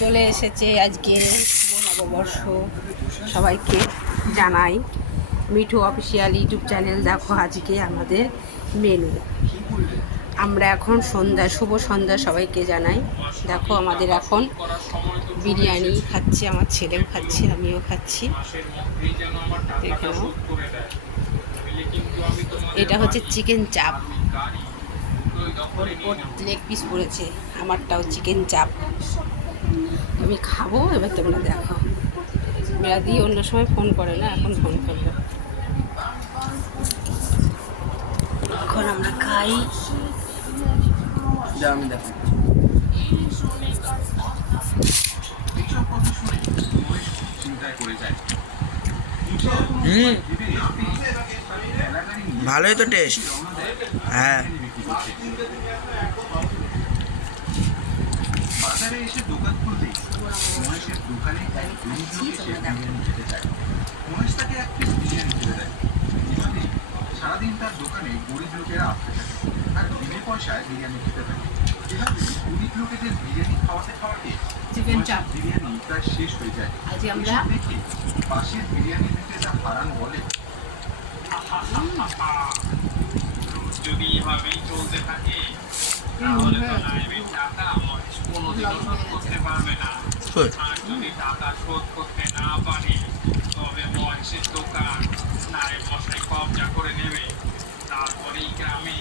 চলে এসেছে আজকে শুভ নববর্ষ। সবাইকে জানাই। মিঠু অফিসিয়াল ইউটিউব চ্যানেল দেখো আজকে আমাদের মেনু। আমরা এখন সন্ধ্যা, শুভ সন্ধ্যা সবাইকে জানাই। দেখো আমাদের এখন বিরিয়ানি খাচ্ছে, আমার ছেলেও খাচ্ছে, আমিও খাচ্ছি। দেখো এটা হচ্ছে চিকেন চাপ, লেগ পিস পড়েছে, আমারটাও চিকেন চাপ। আমি খাবো, এবার তোমরা দেখো। মেয়াদি অন্য সময় ফোন করে না, এখন ফোন করলো। এখন আমরা খাই। আমি দেখো ভালোই তো টেস্ট। হ্যাঁ বাজারে এসে দোকান খুলতেই মহেশের দোকানে এক গরিব লোক এসে বিরিয়ানি খেতে চায়। মহেশ তাকে এক পিস বিরিয়ানি খেতে দেয়। এভাবেই সারাদিন তার দোকানে গরিব লোকেরা আসতে থাকে আর বিনা পয়সায় বিরিয়ানি খেতে থাকে। এভাবে গরিব লোকেদের বিরিয়ানি খাওয়াতে খাওয়াতে চিকেন চাপ বিরিয়ানি প্রায় শেষ হয়ে যায়। আজ আমরা দেখে পাশের বিরিয়ানি বিক্রেতা হারান বলে, যদি এভাবেই চলতে থাকে তাহলে তো নাইমের টাকা মহেশ কোনোদিনও শোধ করতে পারবে না। আর যদি টাকা শোধ করতে না পারে তবে মহেশের দোকান নায়েব মশাই কবজা করে নেবে। তারপরেই গ্রামে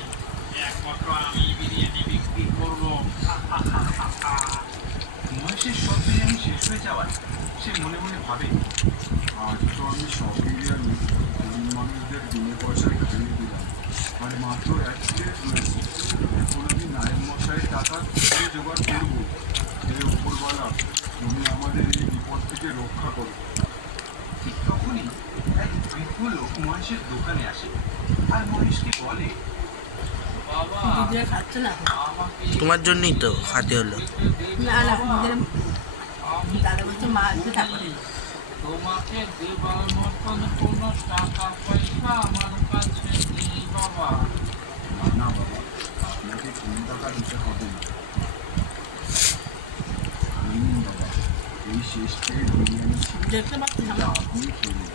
একমাত্র আমি বিরিয়ানি বিক্রি করব। মহেশের সব বিরিয়ানি শেষ হয়ে যাওয়ায় সে মনে মনে ভাবে, আজ তো আমি সব বিরিয়ানি গরিব মানুষদের বিনা পয়সায় খেয়ে দিলাম আর মাত্র এক প্লেট রয়েছে। এখন আমি নায়েব মশাইয়ের টাকা থেকে জোগাড় করবো। হে উপরওয়ালা, তুমি আমাদের এই বিপদ থেকে রক্ষা করো। ঠিক তখনই এক বৃদ্ধ লোক মহেশের দোকানে আসে আর মহেশকে বলে, বাবা খাচ্ছে না, তোমার জন্যই তো খাতে হলো। না না, দাদা বলছে মা আসবে তারপরে। তোমাকে দেবার মতন কোনো টাকা পয়সা আমার কাছে নেই বাবা। না বাবা, আপনাকে কোনো টাকা দিতে হবে না। বাবা, এই শেষ থেকে বিরিয়ানি দেখতে পাচ্ছি না। আপনি খেলেন।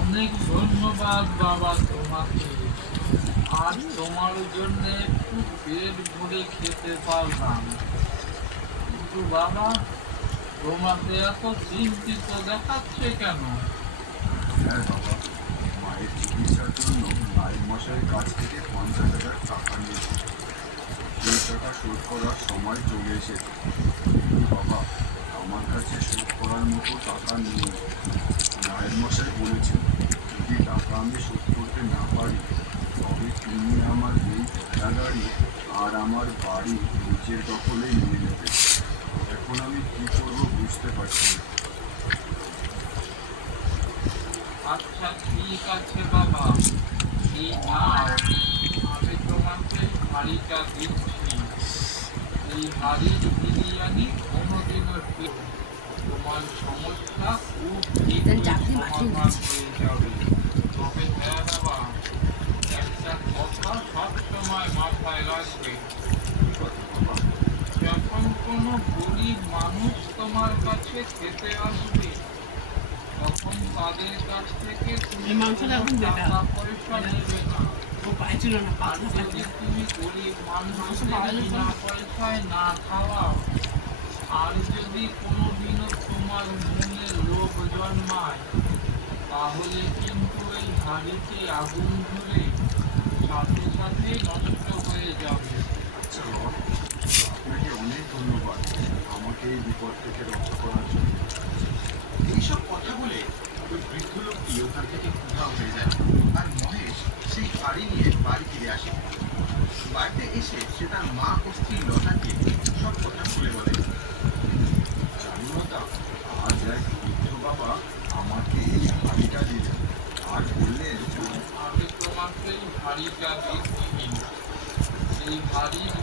অনেক ধন্যবাদ বাবা তোমাকে। আজ তোমার জন্য একটু পেট ভরে খেতে পারলাম। কিন্তু বাবা, তোমাকে এত চিন্তিত দেখাচ্ছে কেন? হ্যাঁ বাবা, মায়ের চিকিৎসার জন্য নায়েব মশাইয়ের কাছ থেকে 50,000 টাকা নিয়েছি। সেই টাকা শোধ করার সময় চলে এসেছে। বাবা, আমার কাছে শোধ করার মতো টাকা নেই। নায়েব মশাই বলেছেন, যদি টাকা আমি শোধ করতে না পারি তবে তিনি আমার এই ভেড়া গাড়ি আর আমার বাড়ি নিজের দখলে নিয়ে নেবে। এখন আমি কি করবো বুঝতে পারছি না। আচ্ছা ঠিক আছে বাবা, এই নাও, আমি তোমাকে হাঁড়িটা দিচ্ছি। এই হাঁড়ির বিরিয়ানি কোনোদিনও ঠিক, তোমার সমস্যা খুব শীঘ্রই সমাধান হয়ে যাবে। তবে হ্যাঁ বাবা, একটা কথা সবসময় মাথায় রাখবে, যখন কোনো গরিব মানুষ তোমার কাছে খেতে আসবে তখন তাদের কাছ থেকে তুমি টাকা পয়সা নেবে না। আর যদি তুমি গরিব মানুষদের বিনা পয়সায় না খাওয়াও, আর যদি কোনোদিনও তোমার মনে লোভ জন্মায় তাহলে কিন্তু এই হাঁড়িতে আগুন ধরে সাথে সাথে নষ্ট হয়ে যাবে। আচ্ছা বাবা, আপনাকে অনেক ধন্যবাদ আমাকে এই বিপদ থেকে রক্ষা করার জন্য। এইসব কথা বলে ওই বৃদ্ধ লোকটি ওখান থেকে উধাও হয়ে যায় আর মহেশ সেই হাঁড়ি নিয়ে বাড়ি ফিরে আসে। বাড়িতে এসে সে তার মা ও স্ত্রী লতাকে সব কথা খুলে বলে। জানো লতা, আজ এক বৃদ্ধ বাবা আমাকে এই হাঁড়িটা দিলেন আর বললেন, আমি তোমাকে এই হাঁড়িটা দিচ্ছি। এই হাঁড়ির